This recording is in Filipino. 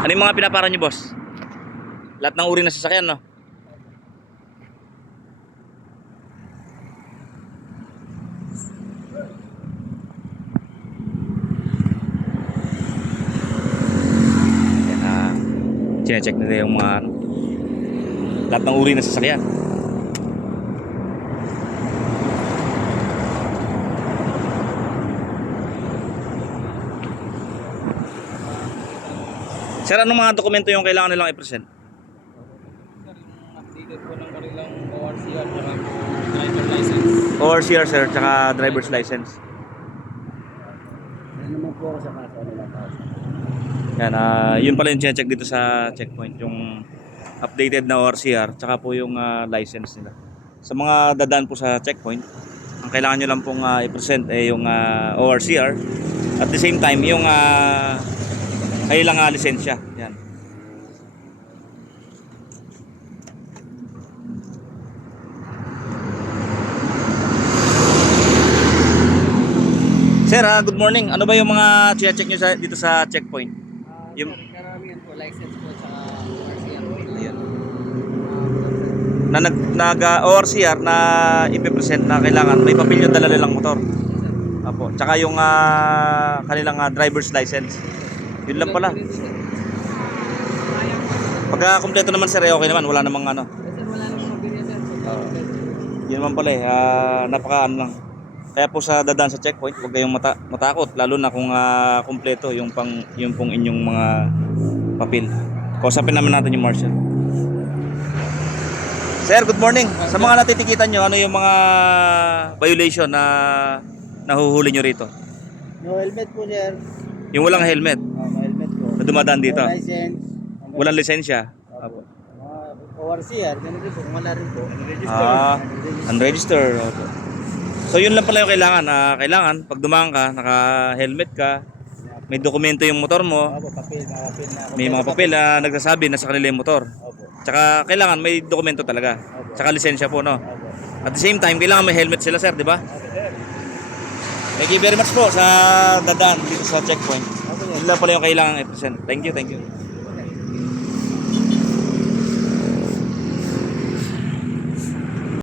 Ano yung mga pinapara nyo, boss? Lahat ng uri ng sasakyan, no? Yan, check nila yung mga lahat ng uri ng sasakyan. Sir, anong mga dokumento yung kailangan nilang i-present? Sir, yung updated po ng kanilang ORCR at driver license. ORCR, sir, tsaka driver's license. Ano naman po ako sa kaso nila taas. Yan, yun pala yung check dito sa checkpoint, yung updated na ORCR, tsaka po yung license nila. Sa mga dadaan po sa checkpoint, ang kailangan nyo lang pong i-present ay yung ORCR. At the same time, yung kailang lisensya. Yan. Sir, good morning. Ano ba yung mga check nyo dito sa checkpoint? Yung Sir, karamihan po, license po sa ORCR po. ayun. Na ORCR na ipipresent na kailangan may papel yung dala nilang motor. Apo. Tsaka yung kanilang driver's license. Yun lang pala. Pagka kumpleto naman sir, okay naman, wala namang ano. Sir, wala namang mabirya sir. Yun naman pala napaka ano lang. Kaya po sa dadaan sa checkpoint, huwag kayong matakot lalo na kung kumpleto yung pong inyong mga papel. Kausapin naman natin yung marshal. Sir, good morning. Sa mga natitikitan nyo, ano yung mga violation na nahuhuli nyo rito? No helmet po sir. Yung walang helmet No helmet po. na dumadaan dito. No license. Walang lisensya. Apo. ORCR, ganun din po. Kung wala rin po. Unregistered. Opo. So yun lang pala yung kailangan. Kailangan pag dumaan ka, naka-helmet ka, may dokumento yung motor mo, Opo, papel na. may mga papel na nagsasabi na sa kanila yung motor. Opo. Tsaka kailangan may dokumento talaga. Tsaka lisensya po, no? Opo. At the same time, kailangan may helmet sila, sir, di ba? Opo sir. Thank you very much po sa dadaan dito sa checkpoint. Opo sir. Yun lang pala yung kailangan i-present. Thank you, thank you.